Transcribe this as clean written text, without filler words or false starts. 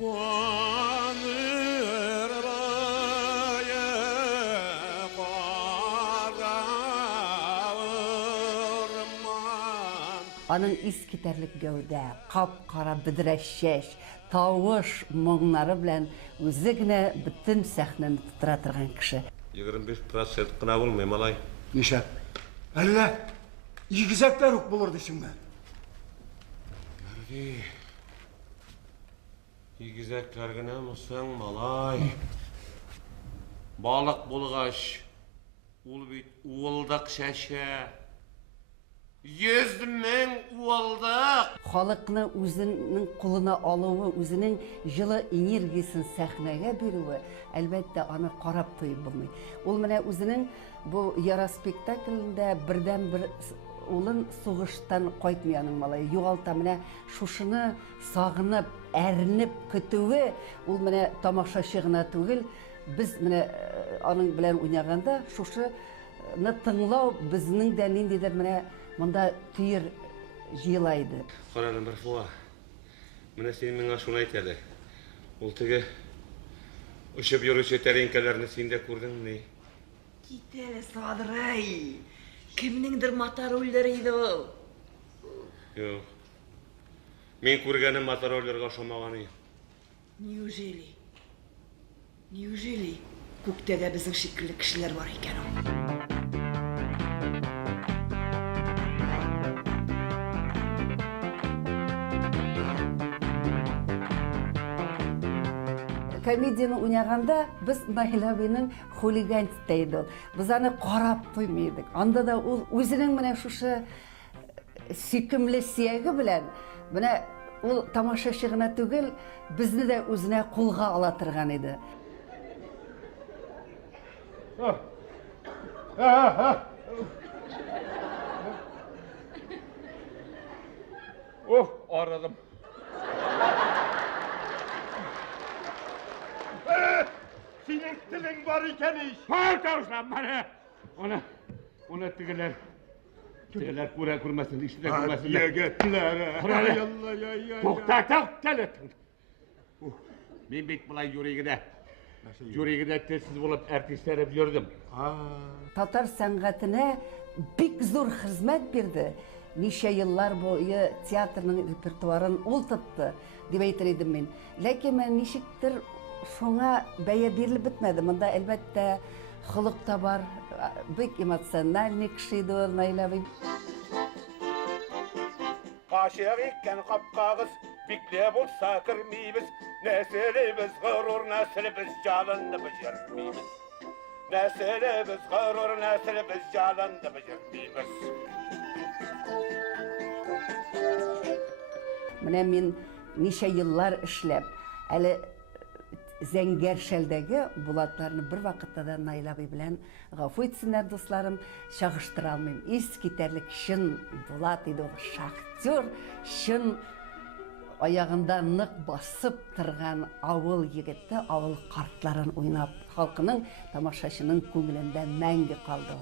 Aның искитерлік гәүдә, қап-қара бідірәшеш, тавыш моңнары белән үзе генә бөтен сәхнәне тутыра торган кеше. 25% кына булмый, малай. Нишләп? Әллә игезәкләр үк булыр дисеңме? Игезәкләр генә мусаң, малай. Балык булгач, ул бит уылдык шәшә. 100 мең уылдык. Халыкны үзенең кулына алуы, үзенең җылы энергиясын сәхнәгә бирүе, әлбәттә, аны карап туеп булмый. Ул менә үзенең бу яра спектаклендә бердән-бер улын сугыштан кайтмыяның малай, югалта, менә шушыны сагынып, әрнеп көтүе, ул менә тамашачы гына түгел, без менә аның белән уйнаганда шушыны тыңлау безнең дә ниндидер менә монда түйір җыелайды. Караным бер фуа. Менә син миңа шуны әйт әле. Ул теге очып йөрүче тәренкәләрне син дә күрдеңме? Кит әле, Садырай. Кемнеңдер мотороллеры иде ул. Юк. Мин күргәнем мотороллерга ошамаган идем. Неужели? Неужели? Күктә дә безнең шикелле кешеләр бар икән ул. Комедияны уйнаганда без Наила абыйның хулиганство иде. Без аны карап туймыйдык. Анда да ул үзенең менә шушы сөйкемле сөяге белән менә ул тамашачы гына түгел, безне дә үзенә кулга ала торган иде. Aradım. Senin dilin var iken iş. Tavşan bana. Ona tigeler kurmasın, işte de kurmasın. Ya gittiler. Hadi. Allah. To'xta, gel. Men bek bulay yurigida. Yurigida telsiz bo'lib artistlarib yurdim. Татар сәнгатенә бик зур хезмәт бирде. Ничә еллар буе театрның репертуарын ул тотты, дип әйтер идем мин. Ләкин мен ничектер шуңа бәя бирелеп бетмәде. Монда әлбәттә холык та бар, бик эмоциональный кеше иде ул Наила абый. Кашык икән капкагыз, бикле булса кирмибез. Нәселебез горур, нәселебез җалынды бҗырмибез. Нәселебез горур, нәселебез җалынды бҗырмибез. Менә мин ничә еллар эшләп, әле Зәңгәр шәлдәге булатларны бер вакытта да Наила абый белән, гафу итсеннәр дусларым, чагыштыра алмыйм. Искитәрлек чын булат иде ул, шахтер, чын аягында нык басып торган авыл егете, авыл картларын уйнап, халкының, тамашачының күңелендә мәңге калды.